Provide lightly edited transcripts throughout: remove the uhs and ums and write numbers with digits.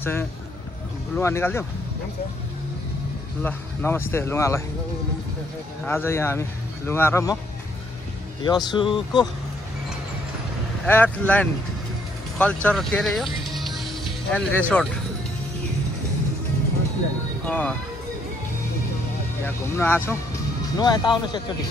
चाहिँ लुगा निकालिदिउँ ल। नमस्ते लुगालाई। आज यहाँ हामी लुगा र म यसुको एटल्यान्ड कल्चर के अरे यो एन्ड रिसोर्ट यहाँ घुम्न आएको छौँ। लुगा यता आउनुहोस् एकचोटि।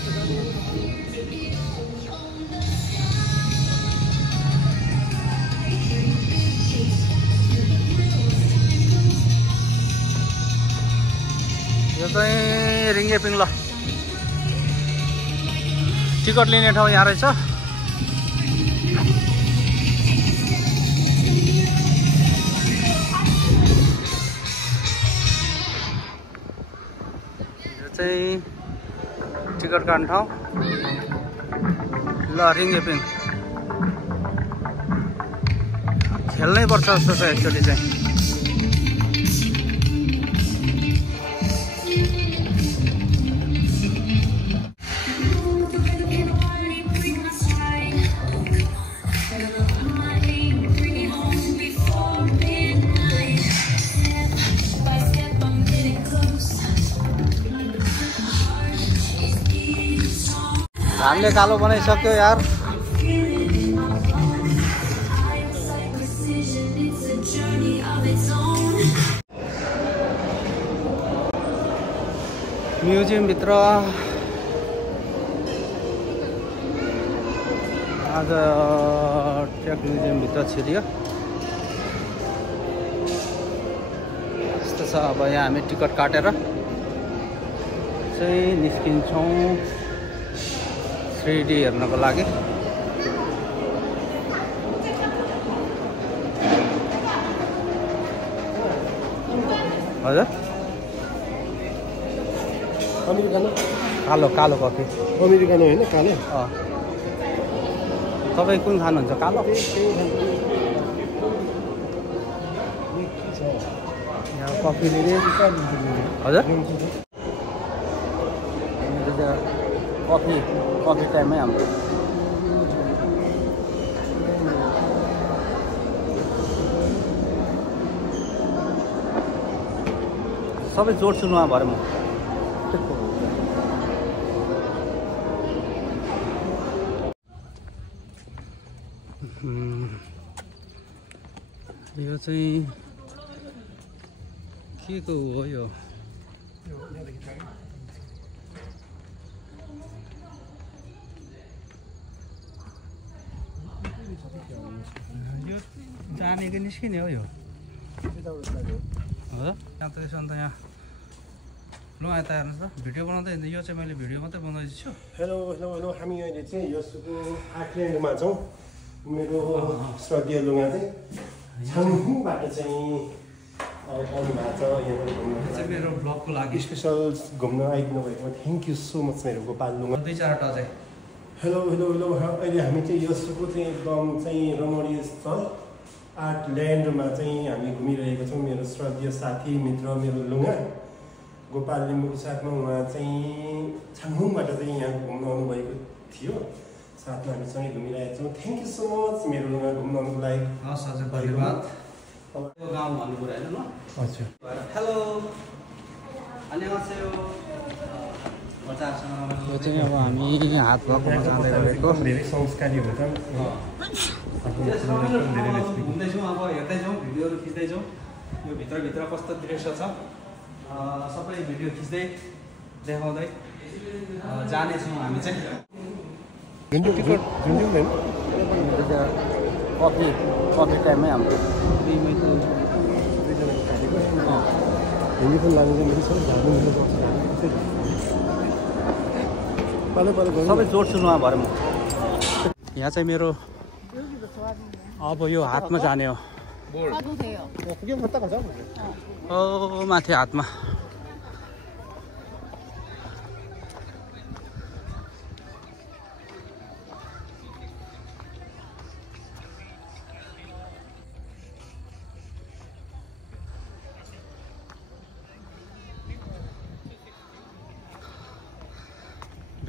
यो चाहिँ रिङ्गेपिङ ल। टिकट लिने ठाउँ यहाँ रहेछ। यो चाहिँ टिकट काट्ने ठाउँ ल। रिङ्गेपिङ खेल्नै पर्छ जस्तो छ एकचोटि चाहिँ। हामीले कालो बनाइसक्यो यार। म्युजियम भित्र आज ट्र्याक म्युजियम भित्र छिरियो यस्तो छ। अब यहाँ हामी टिकट काटेर चाहिँ निस्किन्छौँ 3D हेर्नको लागि। हजुर अमेरिकानो कालो कालो कफी अमेरिकानो होइन कालो। तपाईँ कुन खानुहुन्छ? कालो। यहाँ कफी लिने। हजुर कफी टाइममै हाम्रो। सबै जोड्छु नुहा भएर म। यो चाहिँ के को हो? यो जानेको निस्किने हो यो। हो यहाँ त यसो। अन्त यहाँ ल यता हेर्नुहोस् त भिडियो बनाउँदै। यो चाहिँ मैले भिडियो मात्रै बनाउँदैछु। Hello hello hello. हामी अहिले चाहिँ यसको आर्टल्यान्डमा छौँ। मेरो श्रद्धेय लुगा चाहिँ छाङबाट चाहिँ आउनु भएको छ। यहाँ चाहिँ मेरो ब्लगको लागि स्पेसल घुम्न आइदिनु भएको थ्याङ्क यू सो मच मेरो गोपाल लुगा। 2-4 वटा चाहिँ हेलो हेलो हेलो। अहिले हामी चाहिँ यसको चाहिँ एकदम चाहिँ रमणीय स्थल आर्टल्यान्डमा चाहिँ हामी घुमिरहेको छौँ। मेरो श्रद्धेय साथी मित्र मेरो लुगा गोपाल लिम्बूको साथमा उहाँ चाहिँ छाङबाट चाहिँ यहाँ घुम्न आउनुभएको थियो। साथमा हामी सँगै घुमिरहेको छौँ। थ्याङ्क यू सो मच मेरो लुगा घुम्न आउनुको लागि। हस् हजुर धन्यवाद। गाउँ भन्नु पऱ्यो होइन ल। हजुर हेलो अन्यवासेयो। यो चाहिँ अब हामी हात भएकोमा जाँदै गरेको। धेरै संस्कारी हुन्छ। घुम्दैछौँ अब हेर्दैछौँ भिडियोहरू खिच्दैछौँ। यो भित्र कस्तो दृश्य छ सबै भिडियो खिच्दै देखाउँदै जानेछौँ हामी चाहिँ। टिकट कफी टाइममै हाम्रो। हिँडी पनि लाग्दैन सबै जोड्छु नुहा भएर म। यहाँ चाहिँ मेरो अब यो हातमा जाने हो। माथि हातमा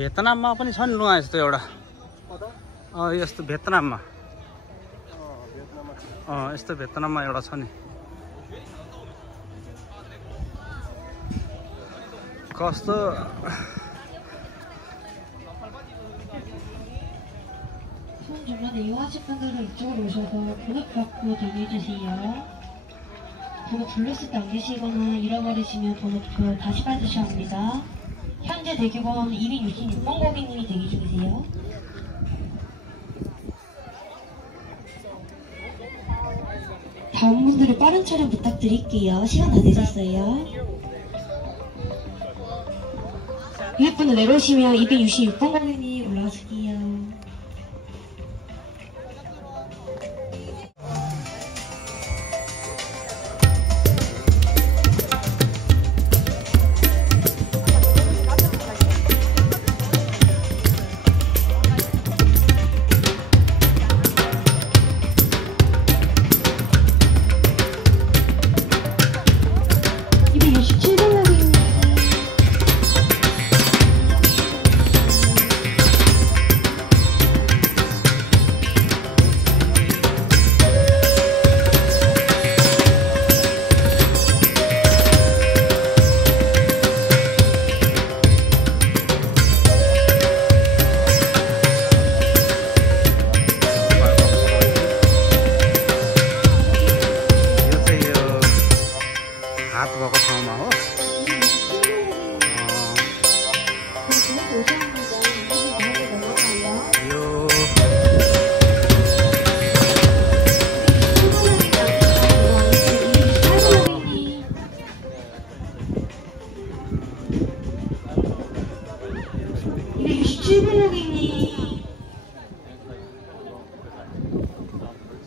भियतनाममा पनि छ नि लुगा यस्तो एउटा। यस्तो भियतनाममा यस्तो भियतनाममा एउटा छ नि। कस्तो 손 주변에 이용하실 분들은 이쪽으로 오셔서 번호 받고 대기해주세요. 번호 불렀을 때 안 계시거나 잃어버리시면 번호 다시 받으셔야 합니다. 현재 대기번 266번 고객님이 대기 중이세요. 다음 분들은 빠른 촬영 부탁드릴게요. 시간 다 되셨어요. 위에 분은 내려오시면 266번 고객님 올라가실게요.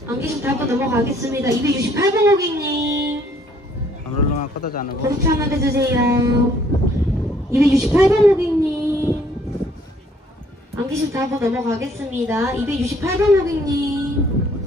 안 계시면 다음 번 넘어가겠습니다. 268번 고객님. 하늘로만 걷어 자는 거. 고객 하나 해주세요. 268번 고객님. 안 계시면 다음 번 넘어가겠습니다. 268번 고객님.